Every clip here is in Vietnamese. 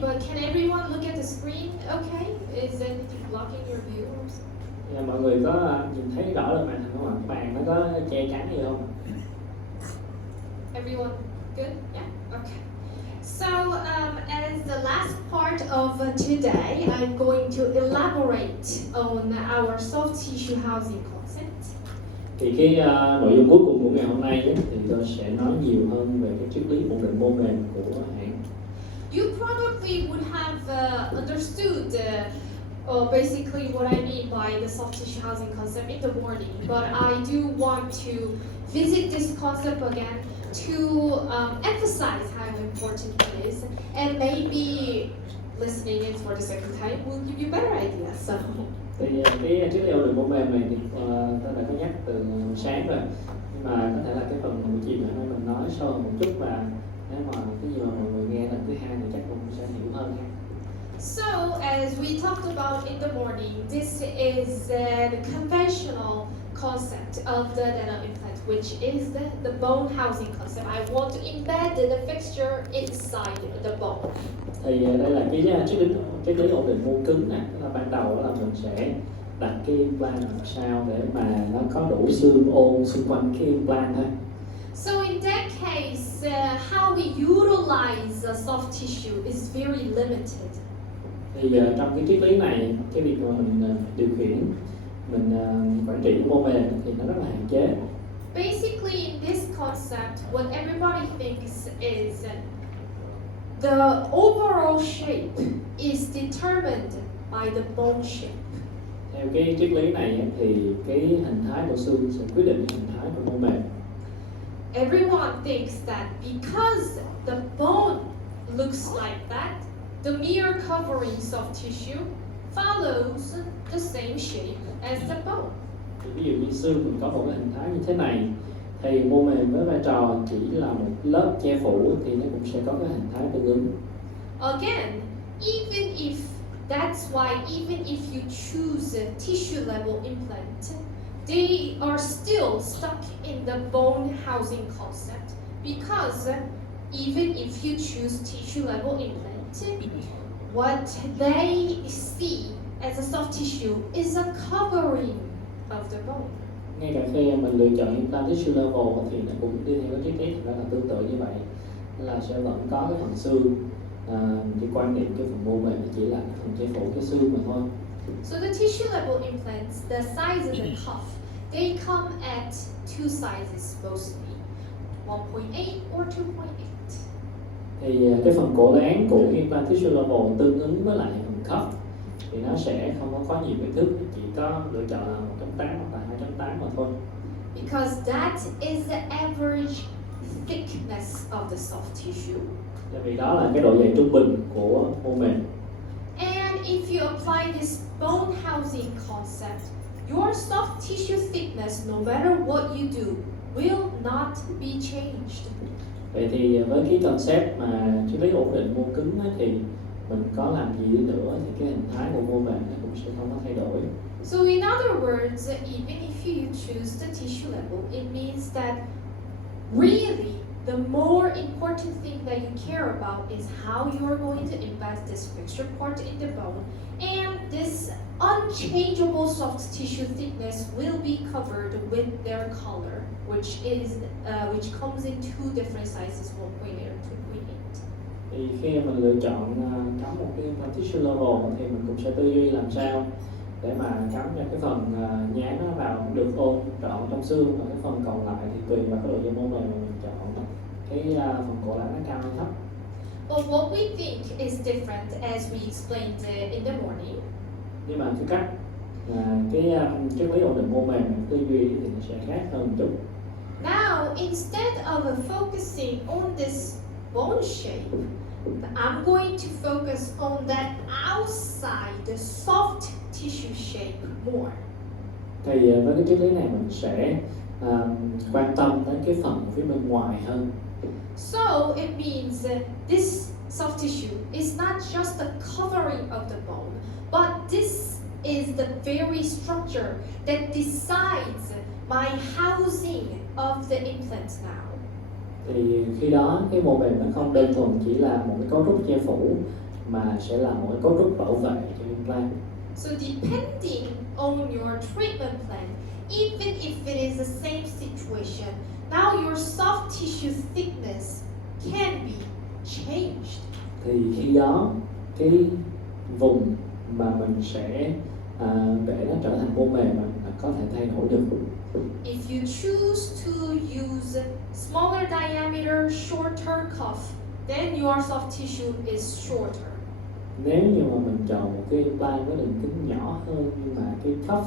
but can everyone look at the screen? Okay, is anything blocking your view or something? Mọi người có nhìn thấy rõ được màn hình không ạ? Bàn nó có che chắn gì không? Everyone good? Yeah? Okay. So, as the last part of today, I'm going to elaborate on our soft tissue housing concept. Thì cái nội dung cuối cùng của ngày hôm nay ấy, thì tôi sẽ nói nhiều hơn về cái triết lý ổn định mô mềm của hãng. You probably would have understood basically what I mean by the soft tissue housing concept in the morning, but I do want to visit this concept again to emphasize how important it is, and maybe listening in for the second time will give you better ideas. So. Thì cái triết lý ổn định mô mềm này thì tôi đã có nhắc từ sáng rồi, nhưng mà có thể là cái phần buổi chiều này mình nói sâu hơn một chút, và nếu mà cái gì mà mọi người nghe lần thứ hai thì chắc cũng sẽ hiểu hơn ha. So, as we talked about in the morning, this is the conventional concept of the dental implant, which is the bone housing concept. I want to embed the fixture inside the bone. Thì đây là cái triết lý ổn định mô cứng nè. Tức là ban đầu là mình sẽ đặt cái implant làm sao để mà nó có đủ xương ôn xung quanh cái implant thôi. So in that case, how we utilize soft tissue is very limited. Thì trong cái triết lý này, cái việc mà mình điều khiển, mình quản trị cái mô mềm thì nó rất là hạn chế. Basically, in this concept, what everybody thinks is the overall shape is determined by the bone shape. Theo cái triết lý này thì cái hình thái của xương sẽ quyết định hình thái của mô mềm. Everyone thinks that because the bone looks like that, the mere covering soft tissue follows the same shape as the bone. Thì ví dụ như xương mình có một cái hình thái như thế này, thì mô mềm với vai trò chỉ là một lớp che phủ thì nó cũng sẽ có cái hình thái tương ứng. Again, that's why even if you choose a tissue level implant, they are still stuck in the bone housing concept, because even if you choose tissue level implant, what they see as a soft tissue is a covering of the bone. Ngay cả khi mình lựa chọn implant tissue level thì nó cũng đi theo cái triết lý là tương tự như vậy, là sẽ vẫn có cái phần xương. Thì quan niệm cái phần mô mềm chỉ là phần che phủ cái xương mà thôi. So the tissue level implants, the size of the cuff, they come at two sizes mostly, 1.8 or 2.8. Thì cái phần cổ láng của implant tissue level tương ứng với lại phần cuff thì nó sẽ không có quá nhiều kích thước, chỉ có lựa chọn là 1.8 hoặc là 2.8 mà thôi. Because that is the average thickness of the soft tissue. Tại vì đó là cái độ dày trung bình của mô mềm. And if you apply this bone housing concept, your soft tissue thickness, no matter what you do, will not be changed. Vậy thì với cái concept mà triết lý ổn định mô cứng ấy, thì mình có làm gì đi nữa thì cái hình thái của mô mềm nó cũng sẽ không có thay đổi. So in other words, even if you choose the tissue level, it means that really the more important thing that you care about is how you are going to embed this fixture part in the bone, and this unchangeable soft tissue thickness will be covered with their color, which comes in two different sizes, 1.8 or 2.8. Thì khi mình lựa chọn cắm một cái implant tissue level thì mình cũng sẽ tư duy làm sao để mà cắm cho cái phần nhám nó vào được ôn trọn trong xương, và cái phần còn lại thì tùy vào cái độ dày mô mềm mà mình chọn cái phần cổ láng nó cao hay thấp. But what we think is different, as we explained in the morning. Nhưng mà cái cách cái triết lý ổn định mô mềm tư duy thì nó sẽ khác hơn một chút. Now, instead of focusing on this bone shape, I'm going to focus on that outside, the soft tissue shape more. Thì với cái triết lý này mình sẽ quan tâm đến cái phần phía bên ngoài hơn. So it means this soft tissue is not just the covering of the bone, but this is the very structure that decides my housing of the implant now. Thì khi đó cái mô mềm nó không đơn thuần chỉ là một cái cấu trúc che phủ, mà sẽ là một cái cấu trúc bảo vệ cho implant. So depending on your treatment plan, even if it is the same situation, now your soft tissue thickness can be changed. Thì khi đó cái vùng mà mình sẽ để nó trở thành mô mềm là có thể thay đổi được. If you choose to use smaller diameter, shorter cuff, then your soft tissue is shorter. Nếu như mà mình chọn một cái implant với đường kính nhỏ hơn nhưng mà cái cuff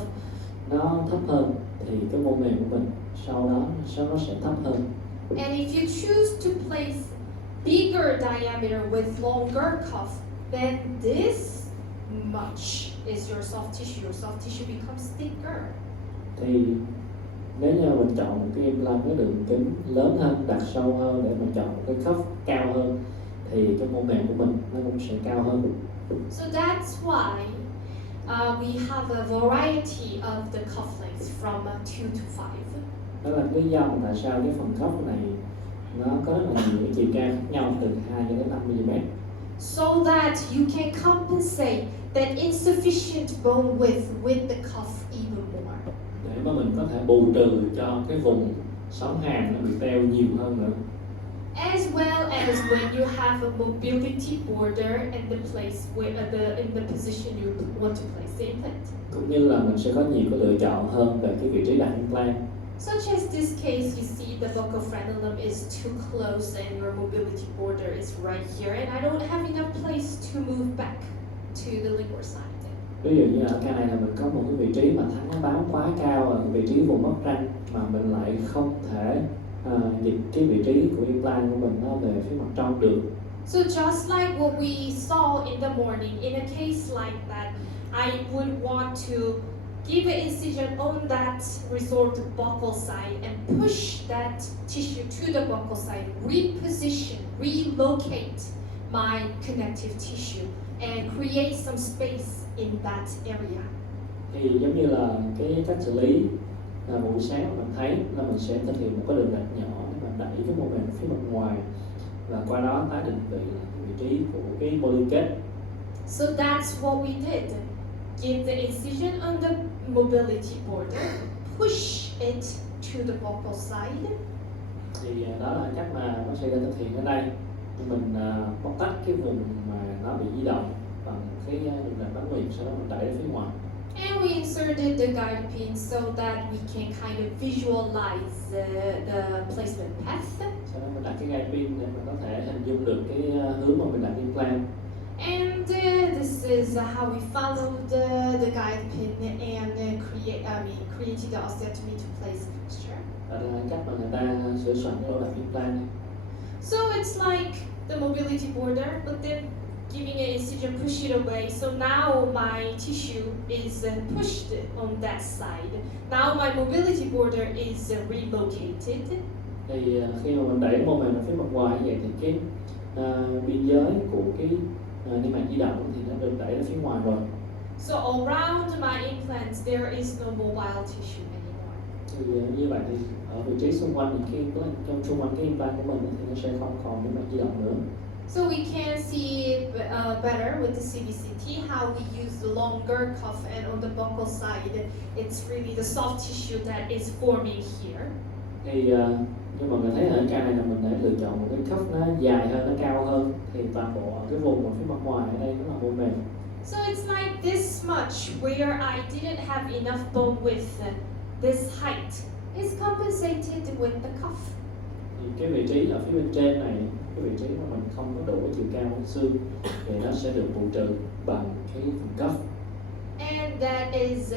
nó thấp hơn thì cái mô mềm của mình sau đó nó sẽ thấp hơn. And if you choose to place bigger diameter with longer cuff, then this much is your soft tissue. Your soft tissue becomes thicker. Thì nếu như mình chọn một cái implant với đường kính lớn hơn, đặt sâu hơn để mình chọn một cái cuff cao hơn thì cái mô mềm của mình nó cũng sẽ cao hơn. So that's why we have a variety of the cuff lengths from 2 to 5. Đó là lý do mà tại sao cái phần cuff này nó có rất là nhiều cái chiều cao khác nhau từ 2 cho đến 5 mm. So that you can compensate that insufficient bone width with the cuff even more. Để mà mình có thể bù trừ cho cái vùng sống hàm nó bị teo nhiều hơn nữa. As well as when you have a mobility border and the place where in the position you want to place the implant. Cũng như là mình sẽ có nhiều cái lựa chọn hơn về cái vị trí đặt implant. Such as this case, you see the buccal frenulum is too close and your mobility border is right here, and I don't have enough place to move back to the lingual side. Ví dụ như ở cái này là mình có một cái vị trí mà thắng báo quá cao ở vị trí vùng bắp răng mà mình lại không thể dịch cái vị trí của implant của mình nó về phía mặt trong được. So just like what we saw in the morning, in a case like that, I would want to give an incision on that resorbed buccal side and push that tissue to the buccal side, reposition, relocate my connective tissue and create some space in that area. Thì giống như là cái cách xử lý là buổi sáng mình thấy là mình sẽ thực hiện một cái đường gạch nhỏ để mà đẩy cái mô mềm phía bên ngoài và qua đó tái định vị là cái vị trí của cái mô liên kết. So that's what we did. Give the incision on the mobility border, push it to the buccal side. Thì đó là cách mà bác sĩ đã thực hiện ở đây. Mình bóc tách cái vùng mà nó bị di động bằng cái đường gạch bán nguyệt, sau đó mình đẩy ra phía ngoài. And we inserted the guide pin so that we can kind of visualize the placement path. Sau đó mình đặt cái gai pin để mình có thể hình dung được cái hướng mà mình đặt implant. And this is how we followed the guide pin and created the osteotomy to place fixture. Đó là cách mà người ta sửa soạn cái lỗ đặt implant. So it's like the mobility border, but then giving an incision, push it away. So now my tissue is pushed on that side. Now my mobility border is relocated. Thì khi mà mình đẩy mô mềm ra phía mặt ngoài như vậy thì cái biên giới của cái niêm mạc di động thì nó được đẩy ra phía ngoài rồi. So around my implants there is no mobile tissue anymore. Thì như vậy thì ở vị trí xung quanh thì trong xung quanh cái implant của mình thì nó sẽ không còn niêm mạc di động nữa. So we can see better with the CBCT how we use the longer cuff, and on the buccal side it's really the soft tissue that is forming here. Thì nhưng mà mình thấy ở cái này là mình đã lựa chọn một cái cuff nó dài hơn, nó cao hơn thì toàn bộ ở cái vùng ở phía mặt ngoài ở đây nó là mô mềm. So it's like this much where I didn't have enough bone width. This height is compensated with the cuff. Thì cái vị trí ở phía bên trên này, cái vị trí mà mình không có đủ chiều cao của xương thì nó sẽ được bù trừ bằng cái phần cuff. And that is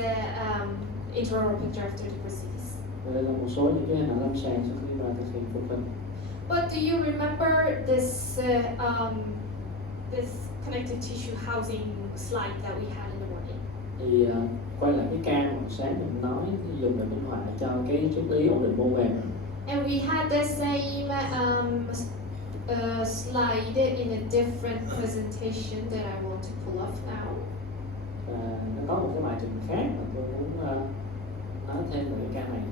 intraoral picture after the procedure. Và đây là một số những cái hình ảnh lâm sàng sau khi mà thực hiện phẫu thuật. But do you remember this this connective tissue housing slide that we had in the morning? Thì quay lại cái cam mà sáng mình nói dùng để minh họa cho cái triết lý ổn định mô mềm. And we had the same slide in a different presentation that I want to pull up now. Và nó có một cái bài trình khác mà tôi muốn nói thêm về cái cam này.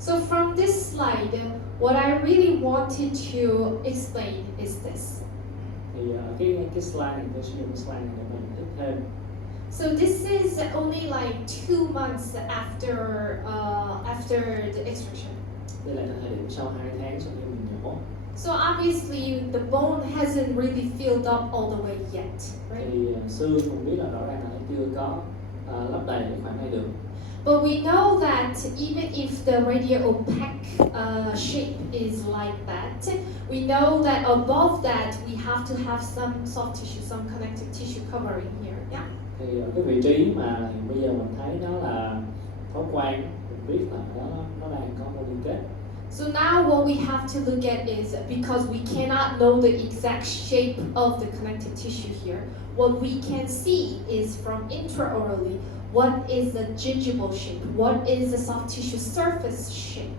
So from this slide, what I really wanted to explain is this. Thì cái slide này tôi sử dụng cái slide này để mình giải thích thêm. So this is only like 2 months after the extraction. Đây là thời điểm sau 2 tháng sau khi mình nhổ. So obviously the bone hasn't really filled up all the way yet, right? Thì xương cũng biết là rõ ràng là nó chưa có lấp đầy cái khoảng này được. But we know that even if the radial opaque shape is like that, we know that above that we have to have some soft tissue, some connective tissue covering here. Yeah. Thì ở cái vị trí mà hiện bây giờ mình thấy nó là có quang, mình biết là nó đang có một liên kết. So now what we have to look at is, because we cannot know the exact shape of the connective tissue here, what we can see is from intraorally, what is the gingival shape, what is the soft tissue surface shape.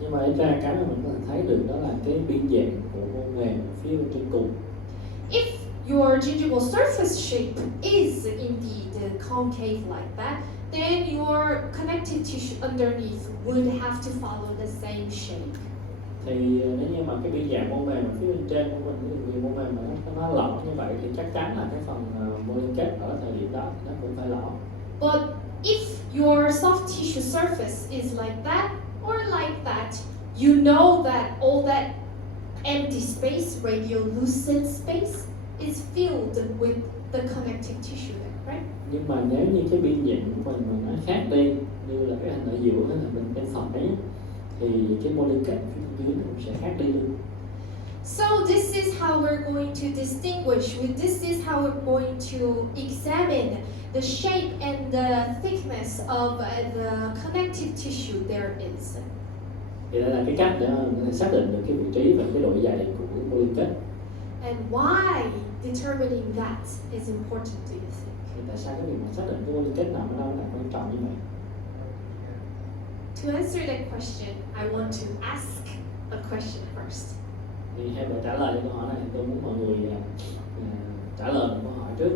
Nhưng mà ở ra cái mà mình có thể thấy được đó là cái biên dạng của mô mềm ở phía bên trên cùng. If your gingival surface shape is indeed concave like that, then your connective tissue underneath would have to follow the same shape. Thì nếu như mà cái biên dạng mô mềm ở phía bên trên của mình, vì mô mềm mà nó lỏng như vậy thì chắc chắn là cái phần mô liên kết ở thời điểm đó thì nó cũng phải lỏng. But if your soft tissue surface is like that or like that, you know that all that empty space, radiolucent space, is filled with the connective tissue there, right? Nhưng mà nếu như cái biên dạng của mình mà nó khác đi, như là cái hình ở giữa hay là bên phải, thì cái mô liên kết phía dưới nó cũng sẽ khác đi luôn. So this is how we're going to distinguish. This is how we're going to examine the shape and the thickness of the connective tissue there is. Thì đây là cái cách để mình có thể xác định được cái vị trí và cái độ dày của mô liên kết. And why determining that is important, do you think? Thì tại sao cái việc mà xác định cái mô liên kết nào nó là quan trọng như vậy? To answer that question, I want to ask a question first. Thì hay để trả lời cho câu hỏi này, tôi muốn mọi người trả lời một câu hỏi trước.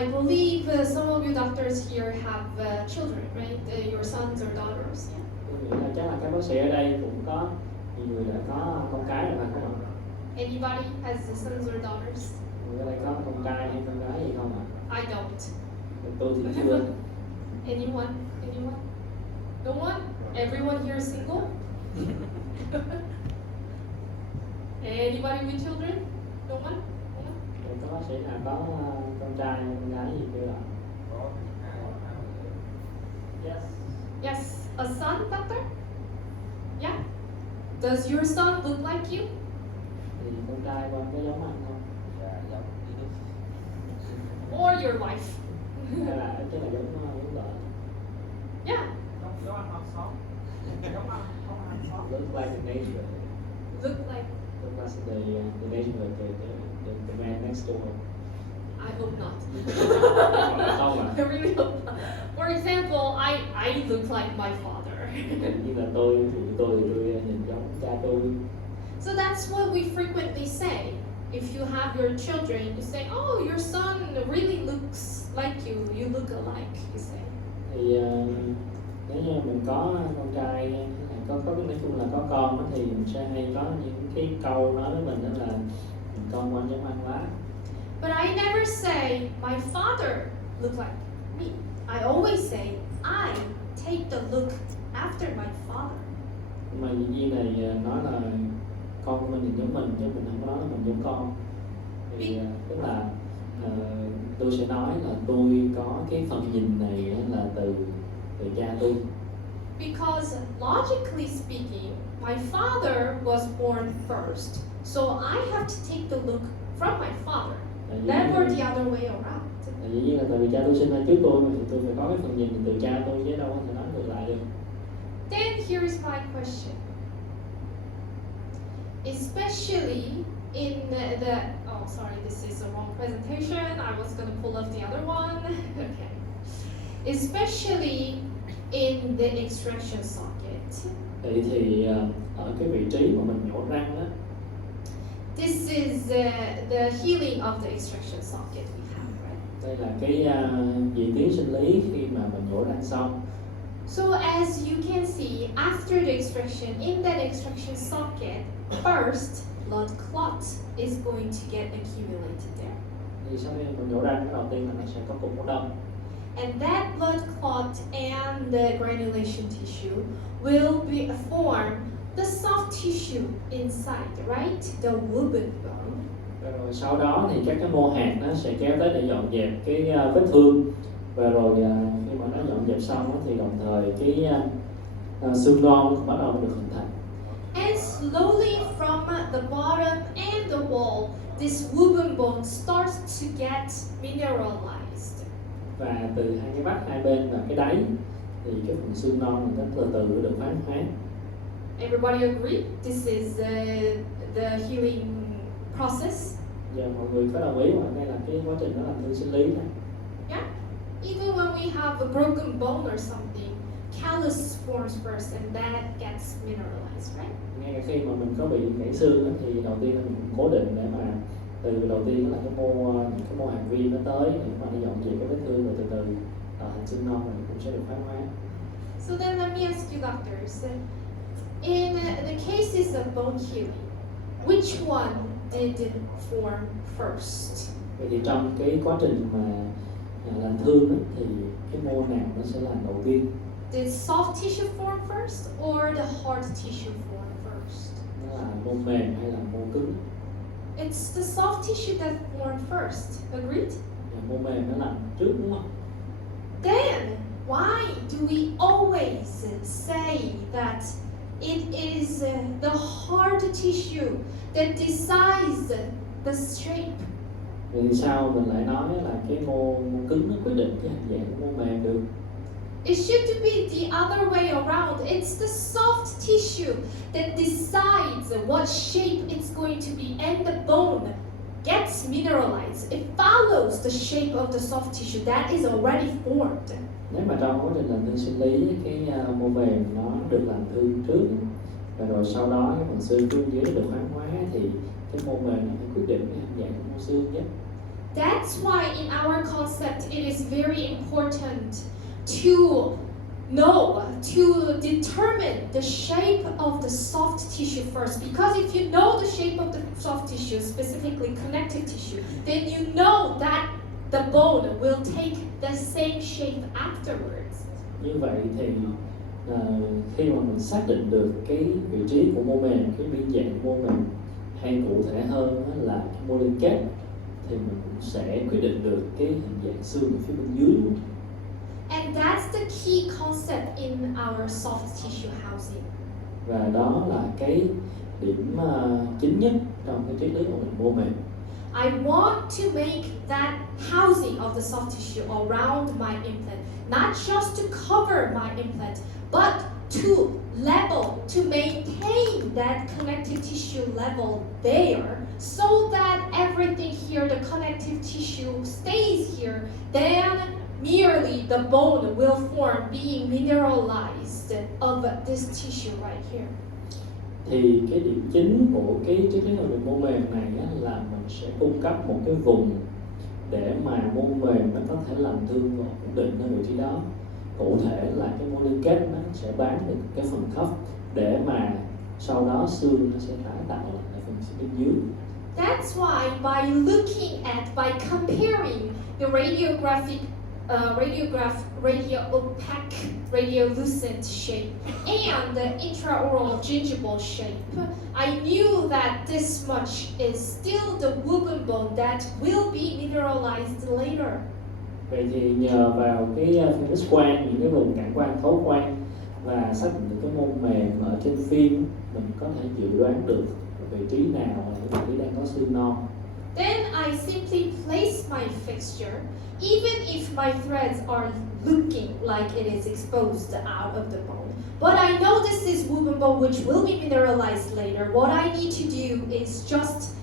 I believe some of you doctors here have children, right? Your sons or daughters. Yeah. Tôi nghĩ là chắc là các bác sĩ ở đây cũng có nhiều người đã có con cái rồi phải không ạ? Anybody has sons or daughters? Người ở đây có con trai hay con gái gì không ạ? I don't. Tôi thì chưa. Anyone? Anyone? No one? Everyone here is single? Anybody with children? No one? No one? Rồi các bác sĩ nào có con trai hay con gái gì chưa ạ? Yes. Yes. A son, doctor? Yeah. Does your son look like you? Thì con trai của anh có giống anh không? Or your wife? Hay là cái là giống vợ? Yeah. Look like the nature. Look like. Look like the nature of the man next door. I hope not. Không ạ? I really hope not. For example, I look like my father. Như là tôi nhìn giống cha tôi. So that's what we frequently say. If you have your children, you say, "Oh, your son really looks like you. You look alike." You say. Thì nếu như mình có con trai hay là có nói chung là có con đó, thì mình sẽ hay có những cái câu nói với mình đó là con của anh giống anh quá. But I never say my father looked like me. I always say I take the look after my father. Nhưng mà dĩ nhiên này nói là con của mình nhìn giống mình chứ mình không có nói là mình giống con. Thì tức là tôi sẽ nói là tôi có cái phần nhìn này là từ cha tôi. Because logically speaking, my father was born first, so I have to take the look from my father, never the other way around. Dĩ nhiên là tại vì cha tôi sinh ra trước tôi thì tôi phải có cái phần nhìn từ cha tôi chứ đâu có thể nói ngược lại được. Then here is my question. Especially in this is a wrong presentation. I was going to pull up the other one. Okay. Especially in the extraction socket. Vậy thì ở cái vị trí mà mình nhổ răng đó. This is the healing of the extraction socket we have, right? Đây là cái diễn tiến sinh lý khi mà mình nhổ răng xong. So as you can see, after the extraction, in that extraction socket, first blood clot is going to get accumulated there. Thì sau khi mình nhổ răng, cái đầu tiên là nó sẽ có cục máu đông. And that blood clot and the granulation tissue will form the soft tissue inside, right? The Wooden bone. Rồi sau đó thì các cái mô hạt nó sẽ kéo tới để dọn dẹp cái vết thương. Và rồi khi mà nó dọn dẹp xong thì đồng thời cái xương non bắt đầu được hình thành. And slowly from the bottom and the wall, this Wooden bone starts to get mineralized. Và từ hai cái vách hai bên và cái đáy thì cái phần xương non nó từ từ được khoáng hóa. Everybody agree? This is the healing process. Giờ mọi người có đồng ý mà đây là cái quá trình nó làm thương sinh lý này. Yeah. Even when we have a broken bone or something, callus forms first, and that gets mineralized, right? Ngay cả khi mà mình có bị gãy xương á, thì đầu tiên là mình cũng cố định để mà từ đầu tiên là những cái mô hạt vi nó tới để mà nó dọn dẹp cái vết thương, rồi từ từ tạo thành xương non này cũng sẽ được khoáng hóa. So then let me ask you, doctors, in the cases of bone healing, which one did form first? Vậy thì trong cái quá trình mà lành thương á, thì cái mô nào nó sẽ làm đầu tiên? Did soft tissue form first or the hard tissue form first? Nó là mô mềm hay là mô cứng? It's the soft tissue that formed first. Agreed? Mô mềm nó làm trước đúng không? Then why do we always say that it is the hard tissue that decides the shape? Vậy thì sao mình lại nói là cái mô cứng nó quyết định cái hình dạng của mô mềm được? It should be the other way around. It's the soft tissue that decides what shape it's going to be, and the bone gets mineralized. It follows the shape of the soft tissue that is already formed. Nếu mà trong quá trình làm thương sinh lý, cái mô mềm nó được làm thương trước, và rồi sau đó cái phần xương phía dưới được khoáng hóa, thì cái mô mềm nó phải quyết định cái hình dạng của mô xương nhé. That's why in our concept it is very important to know, to determine the shape of the soft tissue first. Because if you know the shape of the soft tissue, specifically connective tissue, then you know that the bone will take the same shape afterwards. Như vậy thì khi mà mình xác định được cái vị trí của mô mềm, cái biên dạng của mô mềm, hay cụ thể hơn là cái mô liên kết, thì mình cũng sẽ quyết định được cái hình dạng xương ở phía bên dưới. And that's the key concept in our soft tissue housing. Và đó là cái điểm chính nhất trong cái triết lý của mình mô mềm. I want to make that housing of the soft tissue around my implant, not just to cover my implant, but to level, to maintain that connective tissue level there, so that everything here, the connective tissue stays here, then merely the bone will form, being mineralized of this tissue right here. Thì cái điểm chính của cái triết lý học mô mềm này á, là mình sẽ cung cấp một cái vùng để mà mô mềm nó có thể làm thương và ổn định ở vị trí đó. Cụ thể là cái mô liên kết nó sẽ bám được cái phần khớp để mà sau đó xương nó sẽ tái tạo lại ở phần bên dưới. That's why by comparing the radio opaque, radiolucent shape and the intraoral gingival shape, I knew that this much is still the Wooden bone that will be mineralized later. Vậy thì nhờ vào cái phim X-quang, những cái vùng cảm quan thấu quang và xác định được cái mô mềm ở trên phim, mình có thể dự đoán được vị trí nào là vị trí đang có xương non. Then I simply place my fixture, even if my threads are looking like it is exposed out of the bone. But I know this is Wooden bone which will be mineralized later. What I need to do is just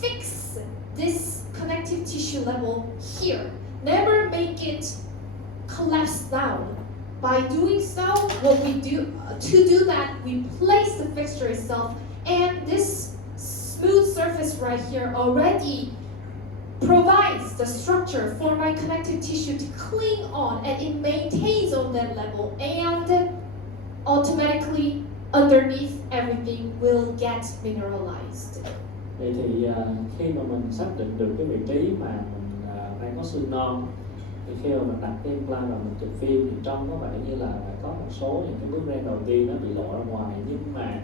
fix this connective tissue level here. Never make it collapse down. By doing so, what we do to do that, we place the fixture itself, and this smooth surface right here already provides the structure for my connective tissue to cling on, and it maintains on that level and automatically underneath everything will get mineralized. Vậy thì khi mà mình xác định được cái vị trí mà mình đang có xương non, thì khi mà mình đặt cái implant và mình chụp phim thì trông có vẻ như là có một số những cái bước ren đầu tiên nó bị lộ ra ngoài, nhưng mà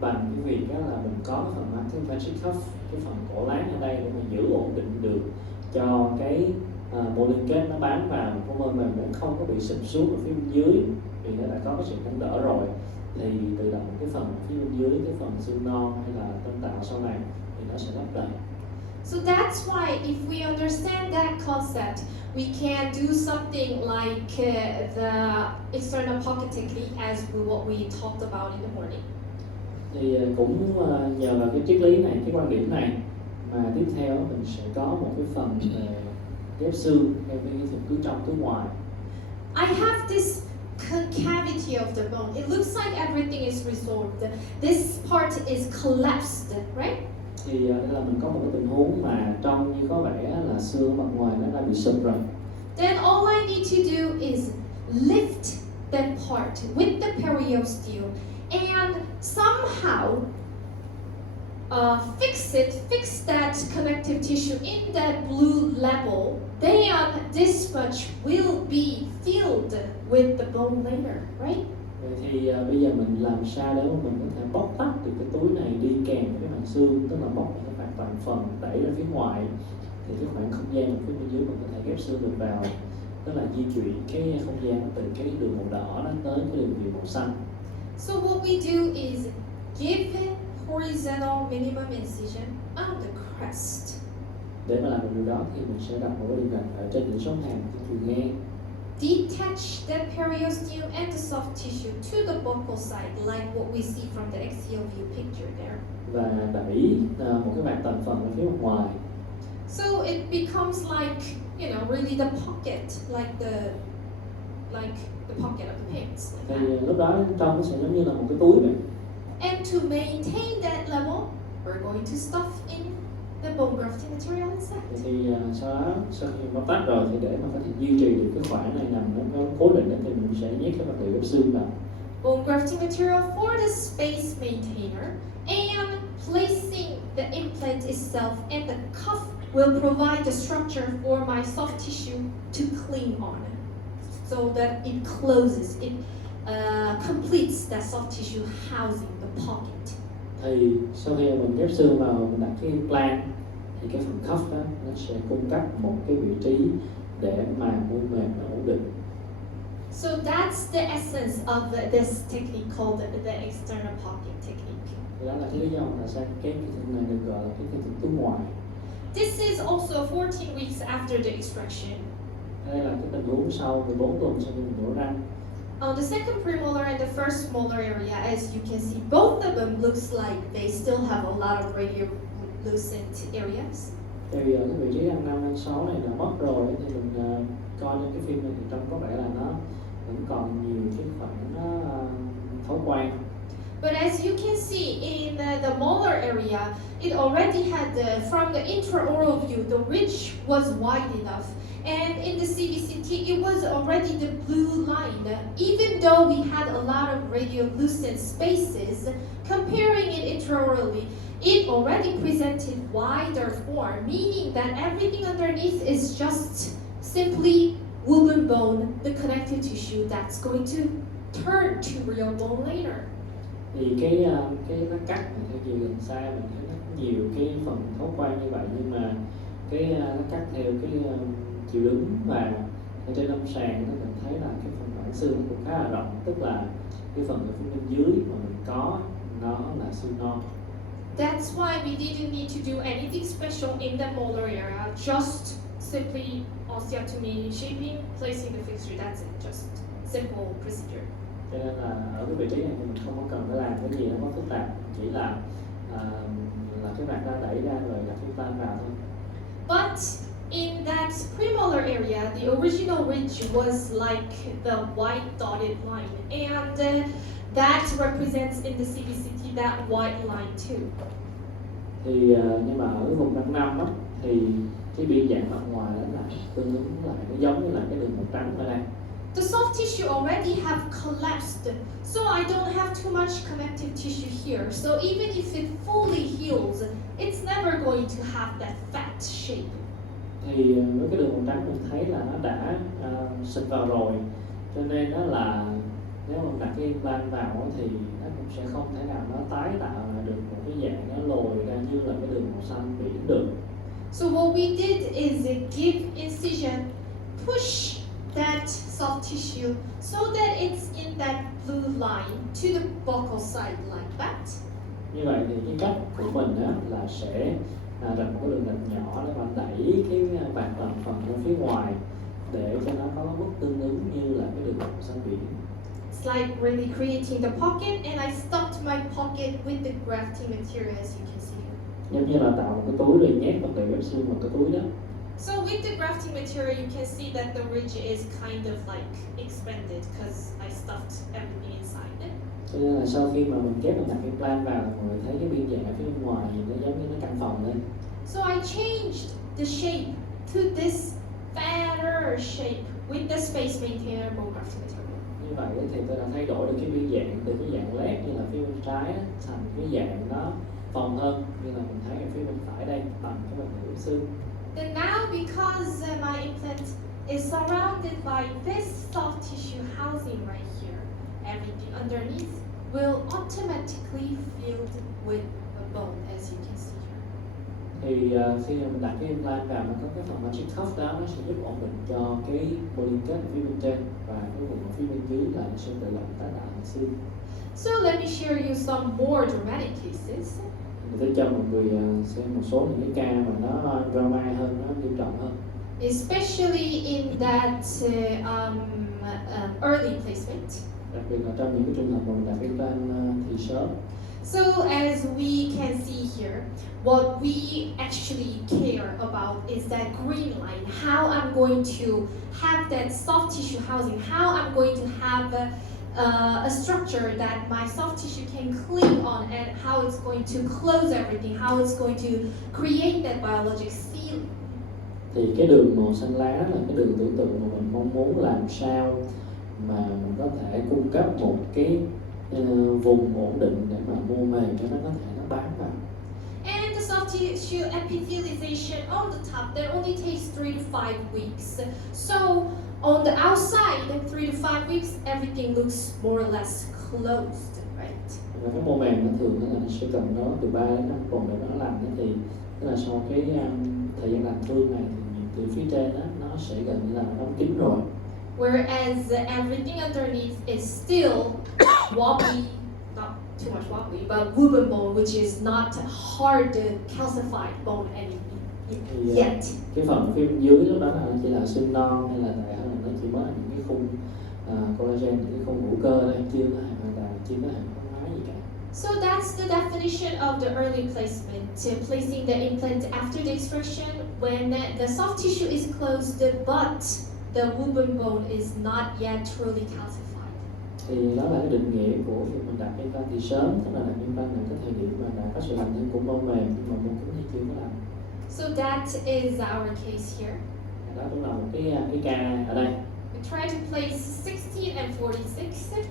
bằng cái việc đó là mình có cái phần MaGic cuff, cái phần cổ láng ở đây để mà giữ ổn định được cho cái mô liên kết nó bám vào cái mô mềm, nó không có bị sụp xuống ở phía bên dưới, vì nó đã có cái sự nâng đỡ rồi, thì tự động cái phần phía bên dưới, cái phần xương non hay là tân tạo sau này thì nó sẽ lấp đầy. So that's why if we understand that concept, we can do something like the external pocket technique as what we talked about in the morning. Thì cũng nhờ vào cái triết lý này, cái quan điểm này mà tiếp theo mình sẽ có một cái phần về ghép xương theo cái thuật cứ trong cứ ngoài. I have this concavity of the bone. It looks like everything is resolved. This part is collapsed, right? Thì đây là mình có một cái tình huống mà trông như có vẻ là xương mặt ngoài nó đã bị sụp rồi. Then all I need to do is lift that part with the periosteum and somehow fix that connective tissue in that blue level. Then this much will be filled with the bone layer, right? Vậy thì bây giờ mình làm sao để mà mình có thể bóc tách được cái túi này đi kèm với cái mảng xương, tức là bóc cái hoàn toàn phần đẩy ra phía ngoài, thì cái khoảng không gian ở phía bên dưới mình có thể ghép xương được vào, tức là di chuyển cái không gian từ cái đường màu đỏ nó tới cái đường viền màu xanh. So what we do is give horizontal minimum incision on the crest. Để mà làm được điều đó thì mình sẽ đặt một cái đường gạch ở trên đỉnh sống hàm cái chiều ngang. Detach the periosteum and the soft tissue to the buccal side, like what we see from the axial view picture there. Và đẩy một cái mảng tầng phần ở phía bên ngoài. So it becomes like, really the pocket, like the pocket of the pants. Like Thì that. lúc đó trong nó sẽ giống như là một cái túi vậy. And to maintain that level, we're going to stuff in the bone grafting material inside. Thì sau khi bóc tách rồi thì để mà có thể duy trì được cái khoảng này nằm nó cố định thì mình sẽ nhét cái vật liệu ghép xương vào. Bone grafting material for the space maintainer, and placing the implant itself and the cuff will provide the structure for my soft tissue to cling on, so that it closes, it completes that soft tissue housing the pocket. Thì sau khi mình ghép xương vào, mình đặt cái implant thì cái phần cuff đó nó sẽ cung cấp một cái vị trí để mà mô mềm nó ổn định. So that's the essence of this technique called the external pocket technique. Đó là cái lý do mà sao cái kỹ thuật này được gọi là cái kỹ thuật túi ngoài. This is also 14 weeks after the extraction. Đây là cái tình huống sau 14 tuần sau khi mình mổ răng. On the second premolar and the first molar area, as you can see, both of them looks like they still have a lot of radiolucent areas. Thì cái vị trí răng 5, răng 6 này đã mất rồi thì mình coi trên cái phim này thì trông có vẻ là nó vẫn còn nhiều cái khoảng nó thấu quang. But as you can see in the molar area, it already had from the intraoral view, the ridge was wide enough. And in the CBCT, it was already the blue line. Even though we had a lot of radiolucent spaces, comparing it intraorally, it already presented wider form, meaning that everything underneath is just simply woven bone, the connective tissue that's going to turn to real bone later. Thì cái nó cắt này theo chiều gần xa mình thấy nó có nhiều cái phần thấu quang như vậy, nhưng mà cái nó cắt theo cái chiều đứng, và ở trên lâm sàng nó mình thấy là cái phần khoảng xương cũng khá là rộng, tức là cái phần ở phía bên dưới mà mình có nó là xương non. That's why we didn't need to do anything special in the molar area, just simply osteotomy, shaping, placing the fixture, that's it, just simple procedure. Cho nên là ở cái vị trí này thì mình không có cần phải làm cái gì nó quá phức tạp, chỉ là cái mặt ra đẩy ra rồi đặt cái implant vào thôi. But in that premolar area, the original ridge was like the white dotted line, and that represents in the CBCT that white line too. Thì nhưng mà ở vùng răng 5 á, thì cái biên dạng mặt ngoài đó là tương ứng lại, nó giống như là cái đường màu trắng ở đây. The soft tissue already have collapsed, so I don't have too much connective tissue here. So even if it fully heals, it's never going to have that fat shape. Thì với cái đường màu trắng mình thấy là nó đã xịt vào rồi, cho nên đó là nếu mình đặt cái implant vào á thì nó cũng sẽ không thể nào nó tái tạo lại được một cái dạng nó lồi ra như là cái đường màu xanh biển được. So what we did is give incision, push that soft tissue so that it's in that blue line to the buccal side like that. Như vậy thì cái cách của mình á là sẽ đặt một cái đường gạch nhỏ để bạn đẩy cái vạt tầng phần ra phía ngoài để cho nó có mức tương ứng như là cái đường màu xanh biển. It's like really creating the pocket, and I stuffed my pocket with the grafting material as you can see here. Giống như là tạo một cái túi rồi nhét vật liệu ép xương vào cái túi đó. So with the grafting material, you can see that the ridge is kind of like expanded because I stuffed everything inside it. Cho nên là sau khi mà mình đặt implant vào, mọi người thấy cái biên dạng ở phía bên ngoài nó giống như nó căng phòng lên. So I changed the shape to this fatter shape with the space maintainable grafting material. Như vậy thì tôi đã thay đổi được cái biên dạng từ cái dạng led như là phía bên trái á, thành cái dạng nó phồng hơn như là mình thấy ở phía bên phải đây bằng cái vật liệu xương. Then now, because my implant is surrounded by this soft tissue housing right here, everything underneath will automatically filled with a bone, as you can see here. Thì khi mà mình đặt cái implant vào, nó có cái phần MaGic cuff đó, nó sẽ giúp ổn định cho cái bộ liên kết ở phía bên trên và cái vùng ở phía bên dưới là nó sẽ tự động tái tạo thành xương. So let me share you some more dramatic cases. Để cho mọi người xem một số những cái ca mà nó drama hơn, nó nghiêm trọng hơn. Especially in that early placement. Đặc biệt là trong những cái trường hợp mà mình đặt implant thì sớm. So as we can see here, what we actually care about is that green line, how I'm going to have that soft tissue housing, how I'm going to have a structure that my soft tissue can cling on, and how it's going to close everything, how it's going to create that biologic seal. Thì cái đường màu xanh lá là cái đường tưởng tượng mà mình mong muốn làm sao mà mình có thể cung cấp một cái vùng ổn định để mà mô mềm cho nó có thể nó bám vào. And the soft tissue epithelialization on the top, that only takes 3 to 5 weeks. So on the outside, in 3 to 5 weeks, everything looks more or less closed, right? Và cái mô mềm nó thường là nó sẽ cần nó từ 3 đến 5 tuần để nó làm thế, thì tức là sau cái thời gian làm thương này thì từ phía trên đó, nó sẽ gần như là nó đóng kín rồi. Whereas everything underneath is still wobbly, not too much wobbly, but wooden bone, which is not hard calcified bone yet. Cái phần phía bên dưới lúc đó là nó chỉ là xương non hay là tệ hơn là nó chỉ mới là những cái khung collagen, những cái khung hữu cơ thôi, chưa có hoàn toàn chưa có hề có nói gì cả. So that's the definition of the early placement, placing the implant after the extraction when the soft tissue is closed but the wooden bone is not yet truly calcified. Thì đó là cái định nghĩa của việc mình đặt implant thì sớm, tức là đặt implant là cái thời điểm mà đã có sự làm thêm của mô mềm nhưng mà mô cứng thì chưa có làm. So that is our case here. Đó cũng là một cái ca ở đây. We try to place 16 and 46.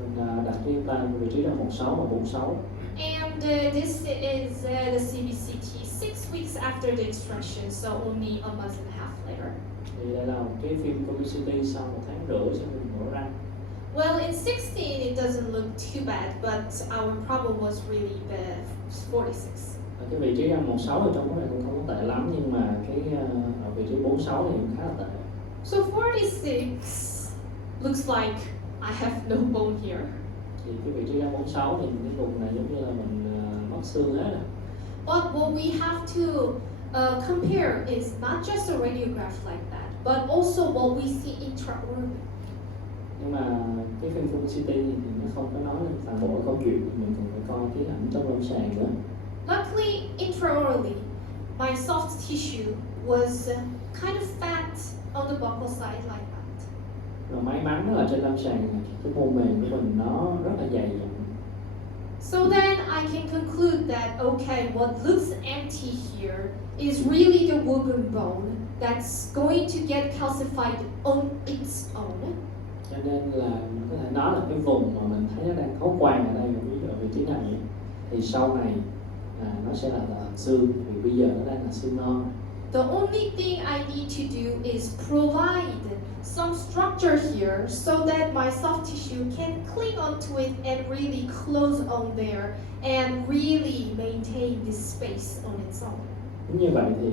Mình đặt cái implant vị trí là 16 và 46. And this is the CBCT 6 weeks after the extraction, so only a month and a half later. Thì đây là một cái phim publicity sau 1 tháng rưỡi sau khi mình mổ răng. Well, in 16 it doesn't look too bad, but our problem was really the 46. Ở cái vị trí răng 16 ở trong cái này cũng không có tệ lắm, nhưng mà cái ở vị trí 46 thì cũng khá là tệ. So 46 looks like I have no bone here. Thì cái vị trí răng 46 thì cái vùng này giống như là mình mất xương hết rồi. But what we have to compare is not just a radiograph like that, but also what we see intraorally. Nhưng mà cái phim publicity thì nó không có nói lên toàn bộ câu chuyện, mình còn phải coi cái ảnh trong lâm sàng nữa. Luckily, intraorally, my soft tissue was kind of fat on the buccal side like that. Rồi may mắn đó là trên lâm sàng là cái mô mềm của mình nó rất là dày dặn. So then I can conclude that, okay, what looks empty here is really the wooden bone that's going to get calcified on its own. Cho nên là mình có thể nói là cái vùng mà mình thấy nó đang khó quan ở đây, ví dụ ở vị trí này thì sau này nó sẽ là xương, vì bây giờ nó đang là xương non. The only thing I need to do is provide some structure here so that my soft tissue can cling onto it and really close on there and really maintain this space on its own. Như vậy thì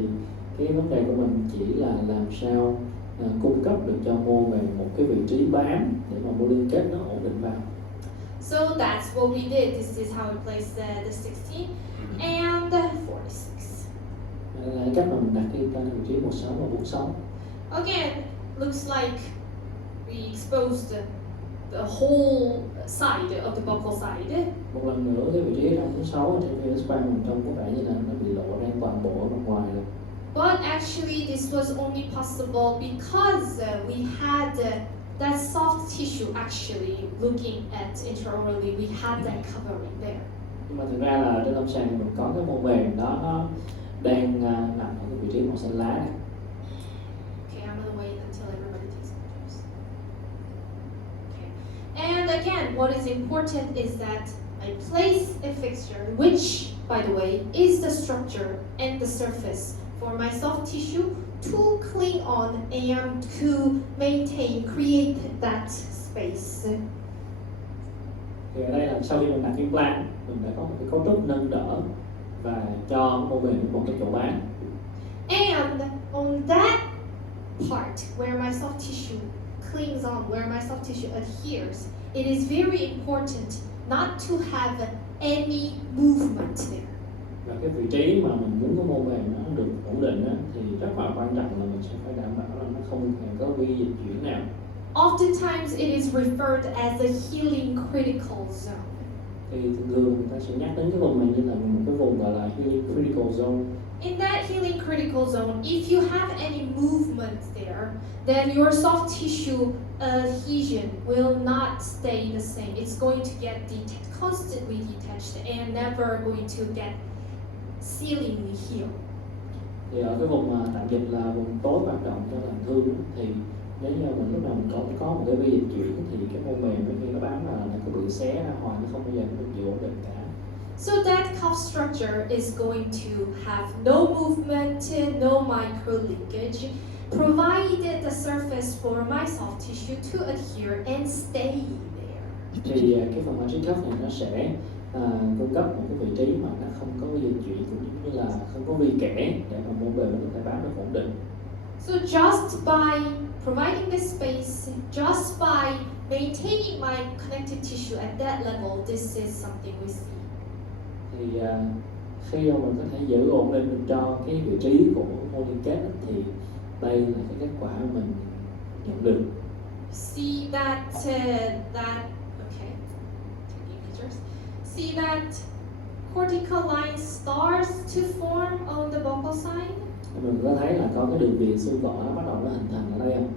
cái vấn đề của mình chỉ là làm sao cung cấp được cho mô về một cái vị trí bám để mà mô liên kết nó ổn định vào. So that's what we did. This is how we placed the 16 and 46. Đây là cách mà mình đặt cái vị trí 16 và 46. Again, looks like we exposed the whole side of the buccal side. Một lần nữa cái vị trí 46 trên cái span mình trông có vẻ như là nó bị lộ ra toàn bộ ở bên ngoài rồi. But actually, this was only possible because we had that soft tissue actually looking at intraorally. We had that covering there. Nhưng mà thực ra là trên lâm sàng thì mình có cái mô mềm đó nó đang nằm ở cái vị trí màu xanh lá này. Okay, I'm gonna wait until everybody takes pictures. Okay. And again, what is important is that I place a fixture, which, by the way, is the structure and the surface for my soft tissue to cling on and to maintain, create that space. Thì ở đây là sau khi mình đặt implant, mình đã có một cái cấu trúc nâng đỡ và cho mô mềm một cái chỗ bám. And on that part where my soft tissue clings on, where my soft tissue adheres, it is very important not to have any movement there. Và cái vị trí mà mình muốn cái mô mềm nó được ổn định á, thì rất là quan trọng là mình sẽ phải đảm bảo là nó không hề có vi dịch chuyển nào. Oftentimes it is referred as a healing critical zone. Thì thường người ta sẽ nhắc đến cái vùng này như là một cái vùng gọi là healing critical zone. In that healing critical zone, if you have any movement there, then your soft tissue adhesion will not stay the same. It's going to get constantly detached and never going to get sealingly healed. Thì ở cái vùng mà tạm dịch là vùng tối quan trọng cho lành thương thì nếu như mình lúc nào mình có một cái vi dịch chuyển thì cái mô mềm khi nó bám là nó cứ bị xé ra hoặc nó không bao giờ nó được ổn định cả. So that cuff structure is going to have no movement, no micro leakage, provided the surface for my soft tissue to adhere and stay there. Thì cái phần MaGic cuff này nó sẽ cung cấp một cái vị trí mà nó không có di chuyển cũng như là không có vi kẽ để mà mô mềm nó có thể bám được ổn định. So just by providing this space, just by maintaining my connective tissue at that level, this is something we see. Thì khi mà mình có thể giữ ổn định được cho cái vị trí của mô liên kết thì đây là cái kết quả mà mình nhận được. See that okay, taking pictures. See that cortical line starts to form on the buccal side. Mình có thấy là có cái đường viền xương vỏ nó bắt đầu nó hình thành ở đây không?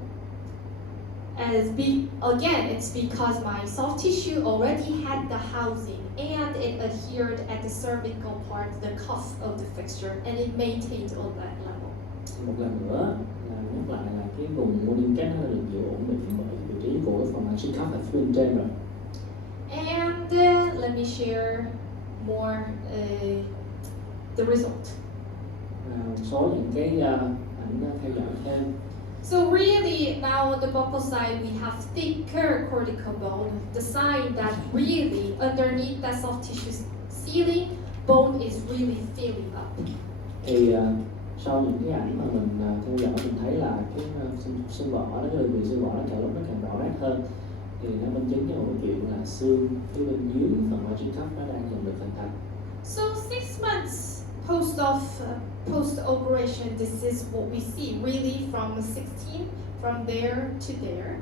Again, it's because my soft tissue already had the housing and it adhered at the cervical part, the cuff of the fixture, and it maintained on that level. Một lần nữa là nhắc lại là cái vùng mô liên kết nó được giữ ổn định bởi vị trí của cái phần MaGic cuff ở phía bên trên rồi. And let me share more the result. Một số những cái ảnh theo dõi thêm. So really, now on the buccal side, we have thicker cortical bone, the sign that really underneath that soft tissue ceiling, bone is really filling up. Thì sau những cái ảnh mà mình theo dõi mình thấy là cái xương vỏ đó, cái đường viền xương vỏ nó càng lúc nó càng rõ ràng hơn. Thì nó minh chứng cho một cái chuyện là xương phía bên dưới phần MaGic cuff nó đang dần được hình thành. So 6 months post operation, this is what we see really from 16 from there to there,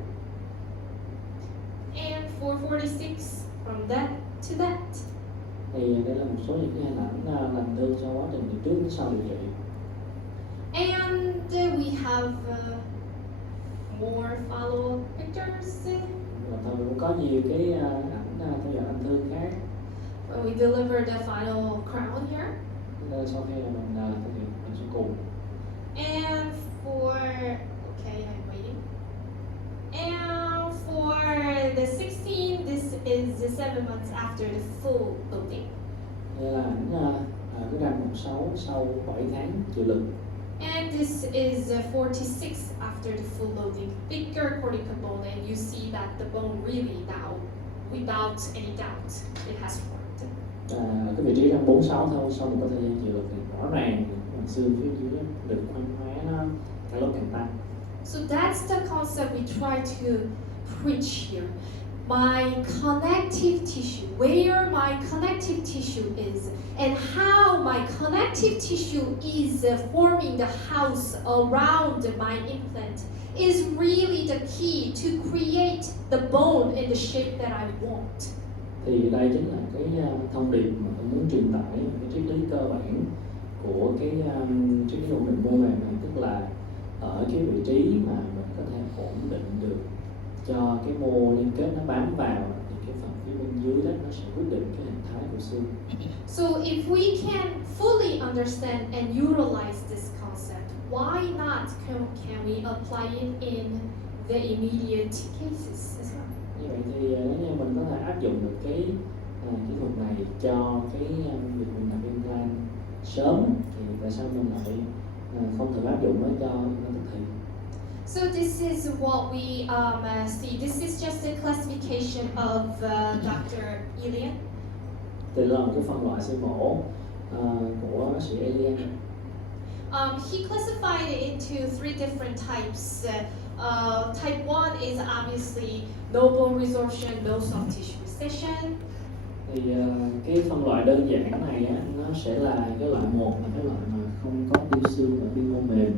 and for 46 from that to that. Thì đây là một số những cái hình ảnh lành thương sau quá trình từ trước đến sau điều trị. And we have more follow-up pictures. Và thôi cũng có nhiều cái ảnh theo dõi lành thương khác. When we deliver the final crown here. Sau khi mình thực hiện phần sau cùng. And for, okay, I'm waiting. And for months after the full loading. Đây là cái răng mọc sáu sau 7 tháng chịu lực. And this is 46 after the full loading, thicker cortical bone, and you see that the bone really now, without any doubt, it has formed. Cái vị trí răng 46 thôi, sau một cái thời gian chịu lực thì rõ ràng phần xương phía dưới được khoan hóa nó càng lúc càng tăng. So that's the concept we try to preach here. My connective tissue, where my connective tissue is, and how my connective tissue is forming the house around my implant is really the key to create the bone in the shape that I want. Thì đây chính là cái thông điệp mà tôi muốn truyền tải, cái triết lý cơ bản của cái triết lý ổn định mô mềm này, tức là ở cái vị trí mà mình có thể ổn định được cho cái mô liên kết nó bám vào, thì cái phần phía bên dưới đó nó sẽ quyết định cái hình thái của xương. So if we can fully understand and utilize this concept, why not can we apply it in the immediate cases as well? Như vậy thì nếu như mình có thể áp dụng được cái kỹ thuật này cho cái việc mình làm implant sớm, thì tại sao mình lại không thử áp dụng nó cho thực thi? So this is what we see. This is just a classification of Dr. Ilian. Thì là một cái phân loại xương mổ của bác sĩ Elian. He classified it into 3 different types. Type 1 is obviously no bone resorption, no soft tissue recession. Thì cái phân loại đơn giản này á, nó sẽ là cái loại 1 là cái loại mà không có tiêu xương và tiêu mô mềm.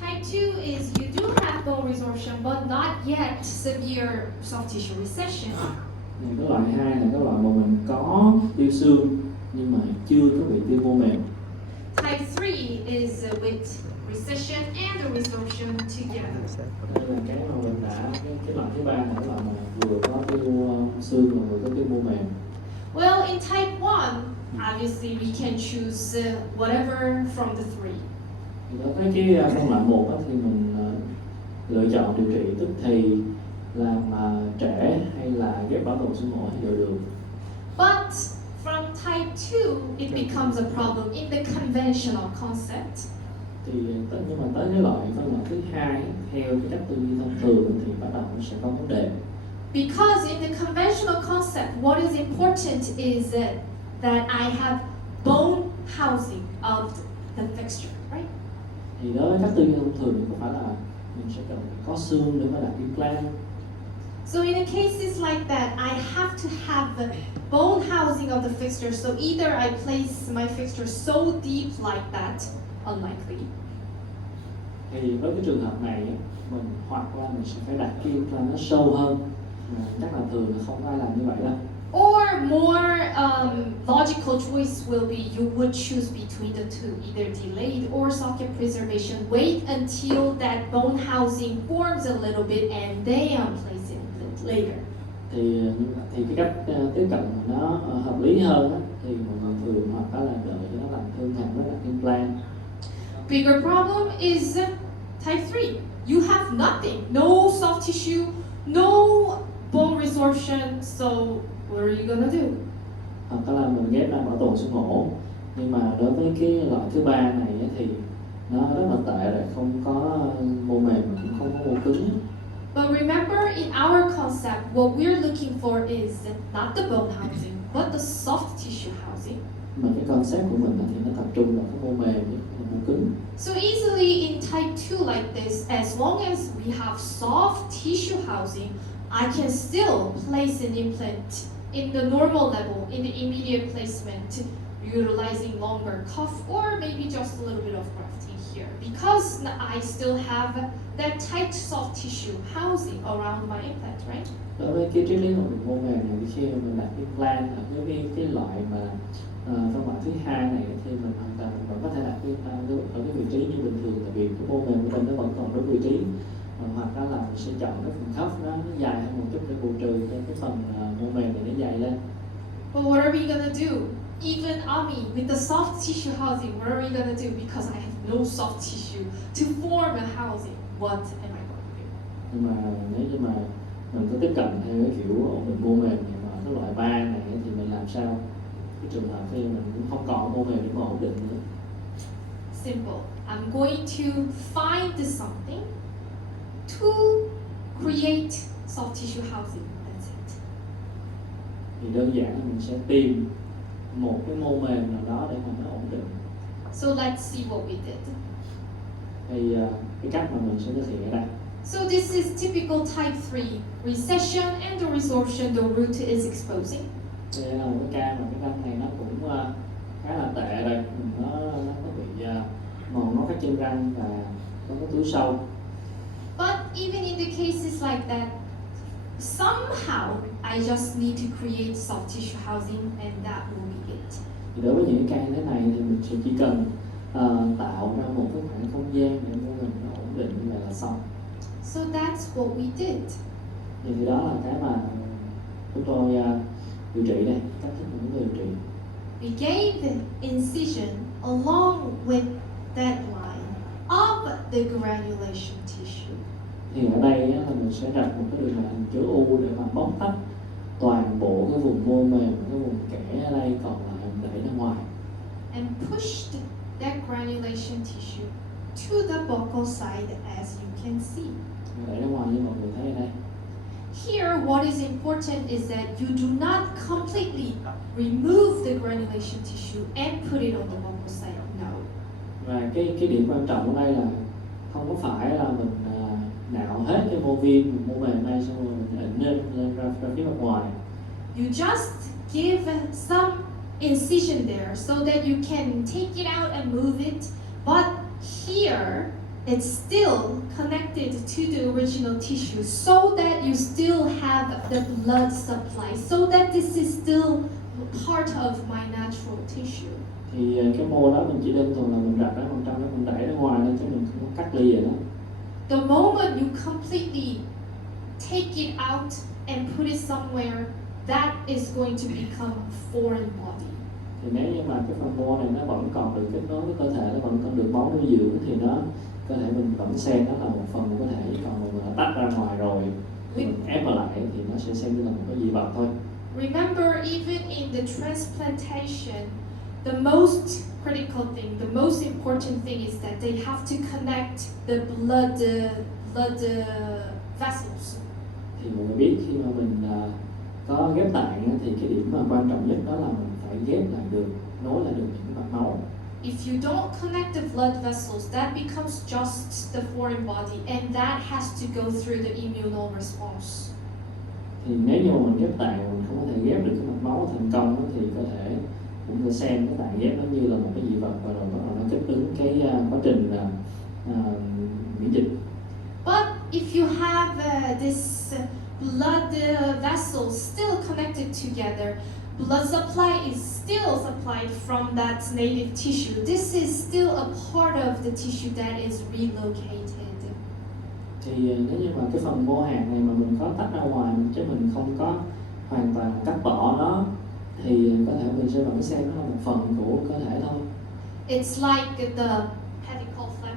Type 2 is you do have bone resorption but not yet severe soft tissue recession. Cái loại 2 là cái loại mà mình có tiêu xương nhưng mà chưa có bị tiêu mô mềm. Type 3 is with recession and the resorption together. Đây là cái mà mình đã cái loại thứ 3 là cái loại mà vừa có tiêu xương và vừa có tiêu mô mềm. Well, in type 1, obviously we can choose whatever from the 3. Đối với cái phân loại 1 thì mình lựa chọn điều trị tức thì làm trễ hay là ghép bảo tồn xương mổ thì đều được. But from type 2, it becomes a problem in the conventional concept. Thì nhưng mà tới cái loại phân loại thứ 2 theo cái cách tư duy thông thường thì bắt đầu nó sẽ có vấn đề. Because in the conventional concept, what is important is that I have bone housing of the fixture, right? Thì đối với cách tư duy thông thường thì có phải là mình sẽ cần có xương để mà đặt implant. So in a cases like that, I have to have the bone housing of the fixture. So either I place my fixture so deep like that, unlikely. Thì với cái trường hợp này mình hoặc là mình sẽ phải đặt cái implant nó sâu hơn, mà chắc là thường là không ai làm như vậy đâu. Or more logical choice will be you would choose between the two, either delayed or socket preservation. Wait until that bone housing forms a little bit and then place it later. Thì cái cách tiếp cận mà nó hợp lý hơn á, thì mọi người thường hoặc là đợi cho nó làm thương hẳn với đặt implant. Bigger problem is type 3. You have nothing, no soft tissue, no bone resorption, so what are you gonna do? Hoặc là mình ghép ra bảo tồn xương mổ, nhưng mà đối với cái loại thứ 3 này á, thì nó rất là tệ rồi, không có mô mềm mà cũng không có mô cứng. But remember, in our concept, what we're looking for is not the bone housing, but the soft tissue housing. Mà cái concept của mình thì nó tập trung vào cái mô mềm và mô cứng. So easily in type 2 like this, as long as we have soft tissue housing, I can still place an implant in the normal level, in the immediate placement, utilizing longer cuff or maybe just a little bit of grafting here, because I still have that tight soft tissue housing around my implant, right? Đối với cái triết lý ổn định mô mềm này, thì khi mà mình đặt implant ở cái loại mà phân loại thứ 2 này thì mình hoàn toàn vẫn có thể đặt implant ở cái vị trí như bình thường, tại vì cái mô mềm của mình nó vẫn còn đúng vị trí. Hoặc là mình sẽ chọn cái phần cuff nó dài hơn một chút để bù trừ cho cái phần mô mềm này nó dày lên. But what are we gonna do? Even Ami, with the soft tissue housing, what are we gonna do? Because I have no soft tissue to form a housing. What am I going to do? Nhưng mà nếu như mà mình có tiếp cận theo cái kiểu ổn định mô mềm thì mà cái cái loại 3 này thì mình làm sao cái trường hợp khi mình cũng không còn mô mềm để mà ổn định nữa. Simple. I'm going to find something to create soft tissue housing. That's it. Thì đơn giản là mình sẽ tìm một cái mô mềm nào đó để mà nó ổn định. So let's see what we did. Thì cái cách mà mình sẽ thực hiện ở đây. So this is typical type 3 recession and the resorption the root is exposing. Đây là một cái ca mà cái răng này nó cũng khá là tệ rồi, nó bị mòn nó các chân răng và có cái túi sâu. But even in the cases like that, somehow I just need to create soft tissue housing and that will be it. Thì đối với những cái ca như thế này thì mình sẽ chỉ cần tạo ra một cái khoảng không gian để mô mình nó ổn định là xong. So that's what we did. Thì đó là cái mà chúng tôi điều trị đây, cách thức mình điều trị. We gave the incision along with that line of the granulation tissue. Thì ở đây là mình sẽ đặt một cái đường hình chữ U để mà bóc tách toàn bộ cái vùng mô mềm, cái vùng kẽ ở đây, còn lại mình đẩy ra ngoài. And pushed that granulation tissue to the buccal side as you can see. Đẩy ra ngoài như mọi người thấy ở đây. Here, what is important is that you do not completely remove the granulation tissue and put it on the buccal side. No. Và cái điểm quan trọng ở đây là không có phải là mình nạo hết cái mô viên, mô mềm này xong rồi mình ỉnh lên ra phía bên ngoài. You just give some incision there so that you can take it out and move it. But here, it's still connected to the original tissue so that you still have the blood supply, so that this is still part of my natural tissue. Thì cái mô đó mình chỉ đơn thuần là mình đặt ra bên trong đó, mình đẩy ra ngoài thôi chứ mình không có cắt ly vậy đó. The moment you completely take it out and put it somewhere, that is going to become foreign body. Thì nếu như mà cái phần mô này nó vẫn còn được kết nối với cơ thể, nó vẫn còn được máu nuôi dưỡng thì cơ thể mình vẫn xem nó là một phần của cơ thể, còn mình đã tách ra ngoài rồi mình ép vào lại thì nó sẽ xem như là một cái dị vật thôi. Remember, even in the transplantation, the most critical thing, the most important thing is that they have to connect the blood vessels. Thì mọi người biết khi mà mình có ghép tạng thì cái điểm mà quan trọng nhất đó là mình phải ghép lại được, nối lại được những mạch máu. If you don't connect the blood vessels, that becomes just the foreign body, and that has to go through the immunal response. Thì nếu như mà mình ghép tạng mình không có thể ghép được cái mạch máu thành công thì cơ thể cũng sẽ xem cái tạng ghép nó như là một cái dị vật và rồi bắt đầu nó kích ứng cái quá trình miễn dịch. But if you have this blood vessels still connected together, blood supply is still supplied from that native tissue. This is still a part of the tissue that is relocated. Thì nếu như mà cái phần mô hạt này mà mình có tách ra ngoài chứ mình không có hoàn toàn cắt bỏ nó thì có thể mình sẽ vẫn xem nó là một phần của cơ thể thôi. It's like the pedicle flap.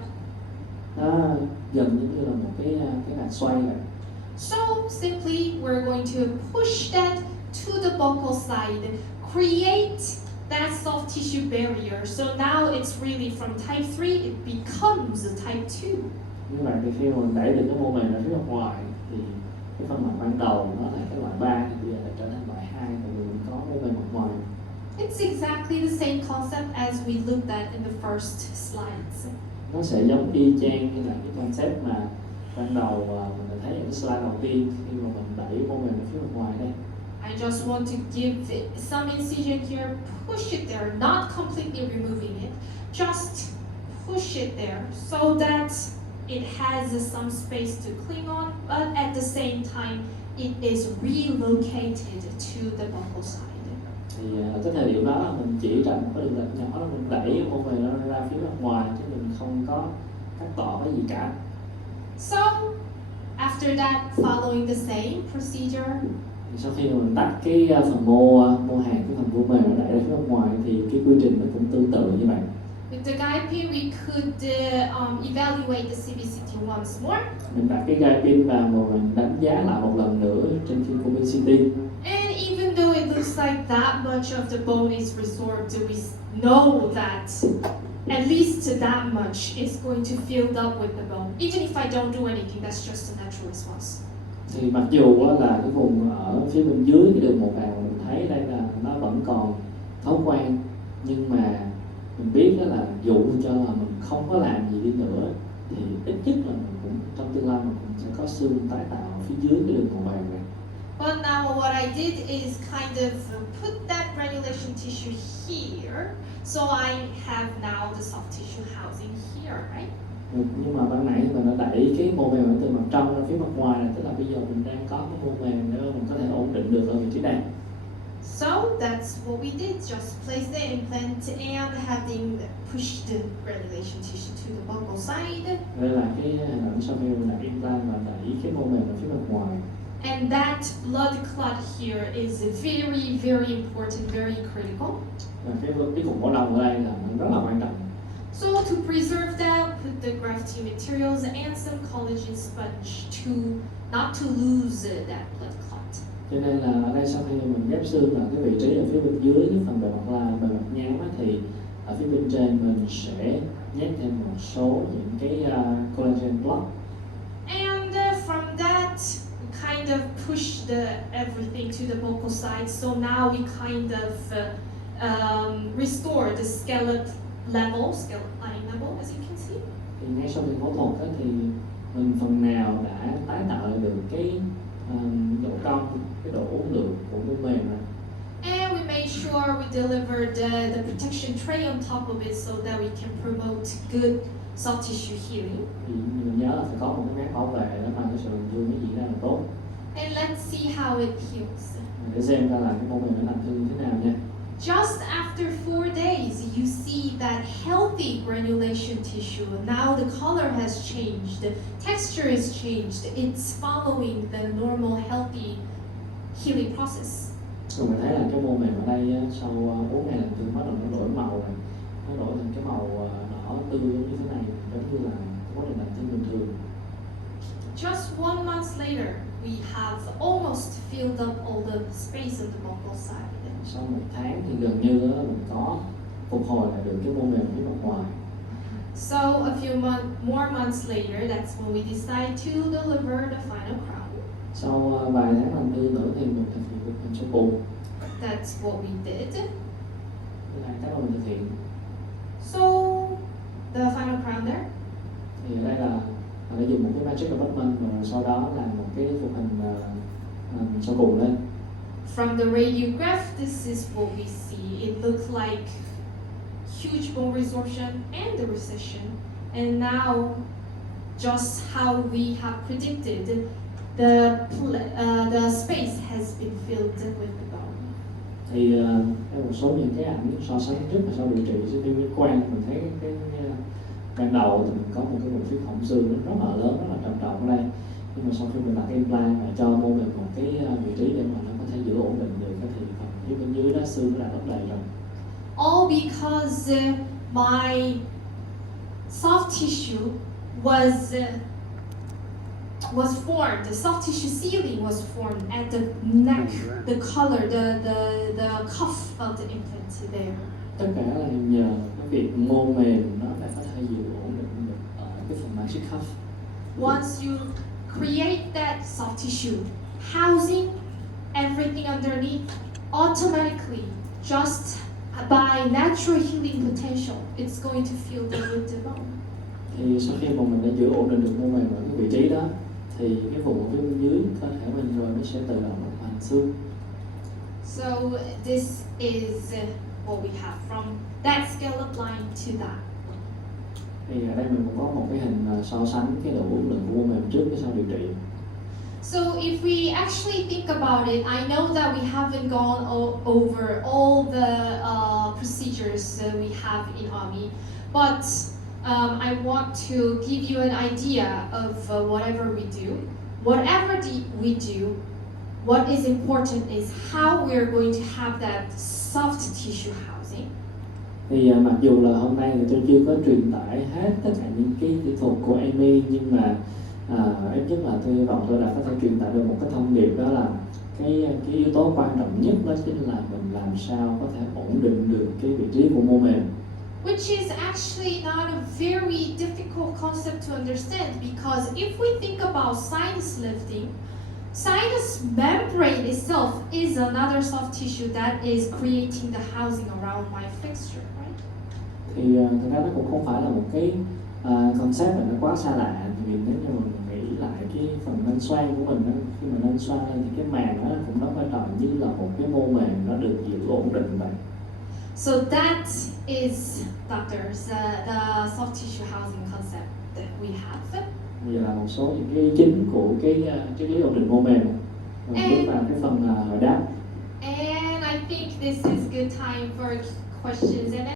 Nó gần như là một cái gạt xoay vậy. So simply we're going to push that to the buccal side, create that soft tissue barrier. So now it's really from type 3, it becomes a type 2. Như vậy thì khi mà mình đẩy được cái mô mềm ra phía bên ngoài thì cái phần mặt ban đầu nó là cái loại 3 thì bây giờ lại trở thành loại 2 tại vì mình có mô mềm mặt ngoài. It's exactly the same concept as we looked at in the first slides. Nó sẽ giống y chang như là cái concept mà ban đầu mình đã thấy ở cái slide đầu tiên khi mà mình đẩy mô mềm ra phía bên ngoài đây. I just want to give it some incision here, push it there, not completely removing it, just push it there so that it has some space to cling on, but at the same time it is relocated to the buccal side. Thì ở cái thời điểm đó mình chỉ ra một cái đường lệch nhỏ đó, mình đẩy mô mềm nó ra phía bên ngoài chứ mình không có cắt bỏ cái gì cả. So after that, following the same procedure, Thì sau khi mình tách cái phần mô hạt, cái phần mô mềm nó đẩy ra phía bên ngoài thì cái quy trình nó cũng tương tự như vậy. with the guide pin we could evaluate the CBCT once more. Mình đặt cái gai pin vào và mình đánh giá lại một lần nữa trên phim của CT. And even though looks like that much of the bone is resorbed, we know that at least that much is going to fill up with the bone. Even if I don't do anything, that's just a natural response. Thì mặc dù á, là cái vùng ở phía bên dưới cái đường màu vàng mình thấy đây là nó vẫn còn thống quang, nhưng mà mình biết đó là dù cho là mình không có làm gì đi nữa thì ít nhất là mình cũng trong tương lai mình cũng sẽ có xương tái tạo phía dưới cái đường màu vàng này. But now what I did is kind of put that granulation tissue here, so I have now the soft tissue housing here, right? Nhưng mà ban nãy mình đã đẩy cái mô mềm từ mặt trong ra phía mặt ngoài này, tức là bây giờ mình đang có cái mô mềm để mình có thể ổn định được ở vị trí này. So that's what we did, just place the implant and having pushed the granulation tissue to the buccal side. Đây là cái hình ảnh sau khi mình đặt implant và đẩy cái mô mềm ở phía mặt ngoài. And that blood clot here is very, very important, very critical. Và cái cục máu đông ở đây là nó rất là quan trọng. So to preserve that, put the grafting materials and some collagen sponge to not to lose that blood clot. Cho nên là ở đây sau khi mình ghép xương là cái vị trí ở phía bên dưới cái phần bề mặt là bề mặt nhám á, thì ở phía bên trên mình sẽ nhét thêm một số những cái collagen block. And from that, we kind of push everything to the vocal side. So now we kind of restore the scallop line level, as you can see. Thì ngay sau khi phẫu thuật á, thì mình phần nào đã tái tạo lại được cái độ cong, cái độ uốn lượn của mô mềm này. And we made sure we delivered the protection tray on top of it so that we can promote good soft tissue healing. Thì mình nhớ là phải có một cái mép bảo vệ để mà cái sự dương cái diễn ra là tốt. And let's see how it heals. Để xem ra là cái mô mềm nó làm thương như thế nào nha. Just after 4 days, you see that healthy granulation tissue. Now the color has changed, the texture is changed. It's following the normal healthy healing process. Rồi mình thấy là cái mô mềm ở đây sau 4 ngày làm thương bắt đầu nó đổi màu này, nó đổi thành cái màu đỏ tươi như thế này, giống như là quá trình làm thương bình thường. Just 1 month later, we have almost filled up all the space on the buccal side. Sau 1 tháng thì gần như mình có phục hồi lại được cái mô mềm phía mặt ngoài. So a few more months later, that's when we decide to deliver the final crown. Sau vài tháng làm thương nữa thì mình thực hiện được phần sau cùng. That's what we did. Đây là cách mà mình thực hiện. So the final crown there. Thì ở đây là mình đã dùng một cái MaGic abutment và sau đó là một cái phục hình sau cùng lên. From the radiograph, this is what we see. It looks like huge bone resorption and the recession. And now, just how we have predicted, the space has been filled with the bone. Thì theo một số những cái ảnh so sánh trước và sau điều trị siêu vi huyết quang, mình thấy cái ban đầu thì mình có một cái vùng phía hõm xương rất là lớn, rất là trầm trọng ở đây. Nhưng mà sau khi mình đặt cái implant và cho mô mềm một cái vị trí để mà nó có thể giữ ổn định được thì phần phía bên dưới đó xương nó đã lấp đầy rồi. All because my soft tissue was formed. The soft tissue sealing was formed at the neck, the collar, the cuff of the implant there. Tất cả là nhờ cái việc mô mềm nó đã có thể giữ ổn định được ở cái phần MaGic cuff. Once you create that soft tissue housing everything underneath, automatically, just by natural healing potential, it's going to fill the with the bone. Thì sau khi mà mình đã giữ ổn định được mô mềm ở cái vị trí đó thì cái vùng ở phía bên dưới cơ thể mình rồi nó sẽ tự động nó thành xương. So this is what we have from that scallop line to that. Thì ở đây mình cũng có một cái hình so sánh cái độ uốn lượn của mô mềm trước với sau điều trị. So if we actually think about it, I know that we haven't gone over all the procedures that we have in Army, but I want to give you an idea of whatever we do. Whatever we do, what is important is how we're going to have that soft tissue housing. Thì mặc dù là hôm nay thì tôi chưa có truyền tải hết tất cả những cái kỹ thuật của Amy, nhưng mà ít nhất là tôi hy vọng tôi đã có thể truyền tải được một cái thông điệp, đó là cái yếu tố quan trọng nhất đó chính là mình làm sao có thể ổn định được cái vị trí của mô mềm. Which is actually not a very difficult concept to understand, because if we think about sinus lifting, sinus membrane itself is another soft tissue that is creating the housing around my flexure, right? Thì thực ra nó cũng không phải là một cái concept mà nó quá xa lạ, vì nếu như mình nghĩ lại cái phần nâng xoang của mình đó, khi mà nâng xoang lên thì cái màng nó cũng đóng vai trò như là một cái mô mềm nó được giữ ổn định vậy. So that is, doctors, the soft tissue housing concept that we have. Bây giờ là một số những cái chính của cái triết lý ổn định mô mềm. Mình bước vào cái phần hỏi đáp. And I think this is good time for questions and